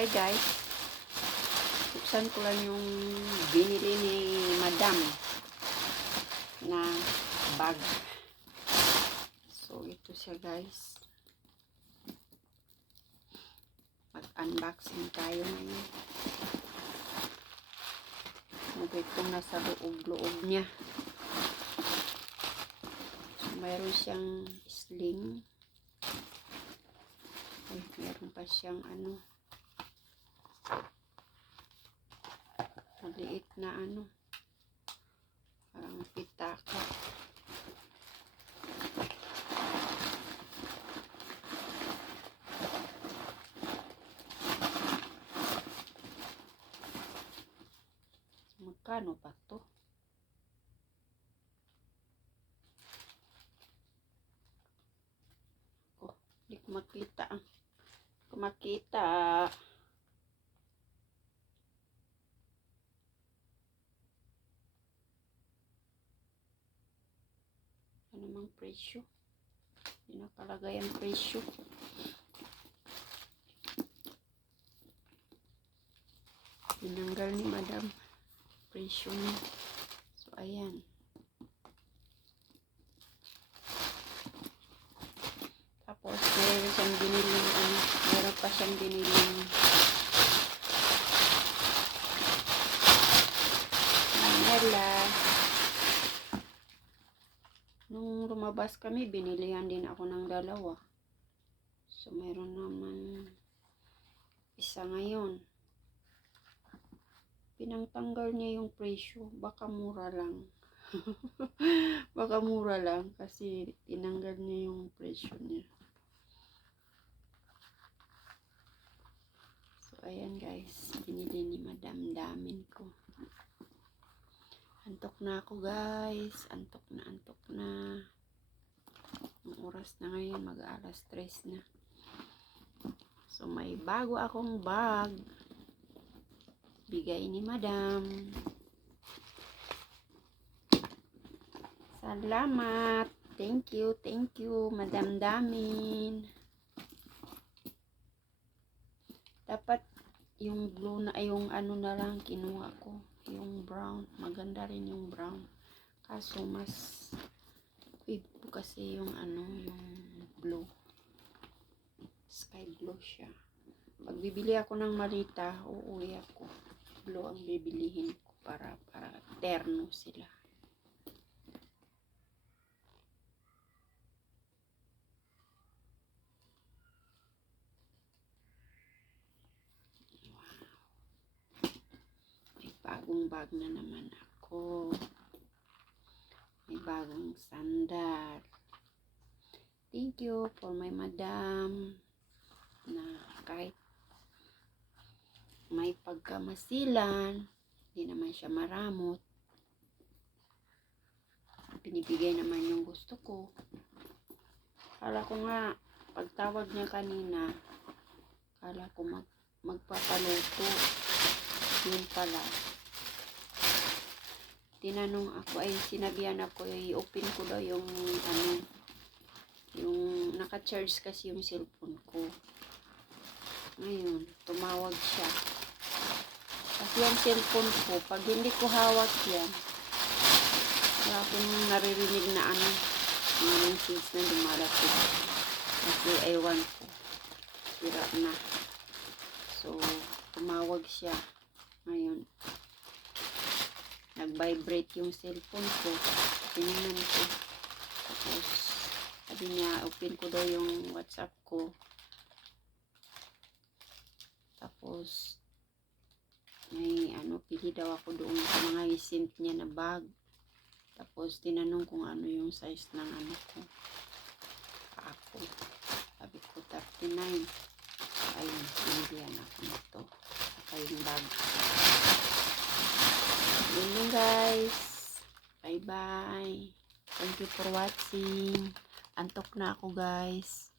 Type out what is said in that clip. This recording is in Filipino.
Hi guys, buksan ko lang yung binili ni Madam na bag. So ito siya guys. Mag-unboxing tayo ngayon. Itong nasa loob niya. So, mayroon siyang sling. Ay, mayroon pa siyang maliit na parang pitaka. Magkano ba to? Oh, hindi ko makita. Kumakita. Ano mang presyo? Hindi nakalagay ang presyo. Tinanggal ni Madam presyo niya. So ayan. Tapos meron siyang biniling meron pa siyang biniling manila. Nung lumabas kami, binilihan din ako ng dalawa. So meron naman isa ngayon. Pinangtanggal niya yung presyo. Baka mura lang. Baka mura lang kasi tinanggal niya yung presyo niya. So ayan guys, binili ni Madam, damin ko. Antok na ako guys. Antok na. Ang oras na ngayon, mag-alas 3 na. So may bago akong bag. Bigay ni Madam. Salamat. Thank you, Madam Damin. Dapat yung blue na, yung na lang kinuha ko. Yung brown. Maganda rin yung brown. Kaso mas ibo kasi yung yung blue. Sky blue siya. Pag bibili ako ng malita, uuwi ako. Blue ang bibilihin ko para terno sila. Bagong bag na naman ako. May bagong sandal. Thank you for my Madam na kahit may pagkamasilan, hindi naman siya maramot. Binibigay naman yung gusto ko. Kala ko nga, pagtawag niya kanina, kala ko magpapaluto. Yun pala. Tinanong ako, ay sinabihan ako, i-open ko daw yung yung naka-charge kasi yung cellphone ko. Ngayon, tumawag siya. Kasi yung cellphone ko, pag hindi ko hawak yan, wala akong naririnig na mga message na dumarating. Kasi ewan ko, sira na. So, tumawag siya. Ngayon, nag-vibrate yung cellphone ko. Tinignan ko. Tapos, sabi niya, open ko daw yung WhatsApp ko. Tapos, may pili daw ako doon sa mga recent niya na bag. Tapos, tinanong kung ano yung size ng ko. Ako. Sabi ko, 39. Ayun, pinilihan ako nito. Saka yung bag. Yun guys. Bye bye. Thank you for watching. Antok na ako guys.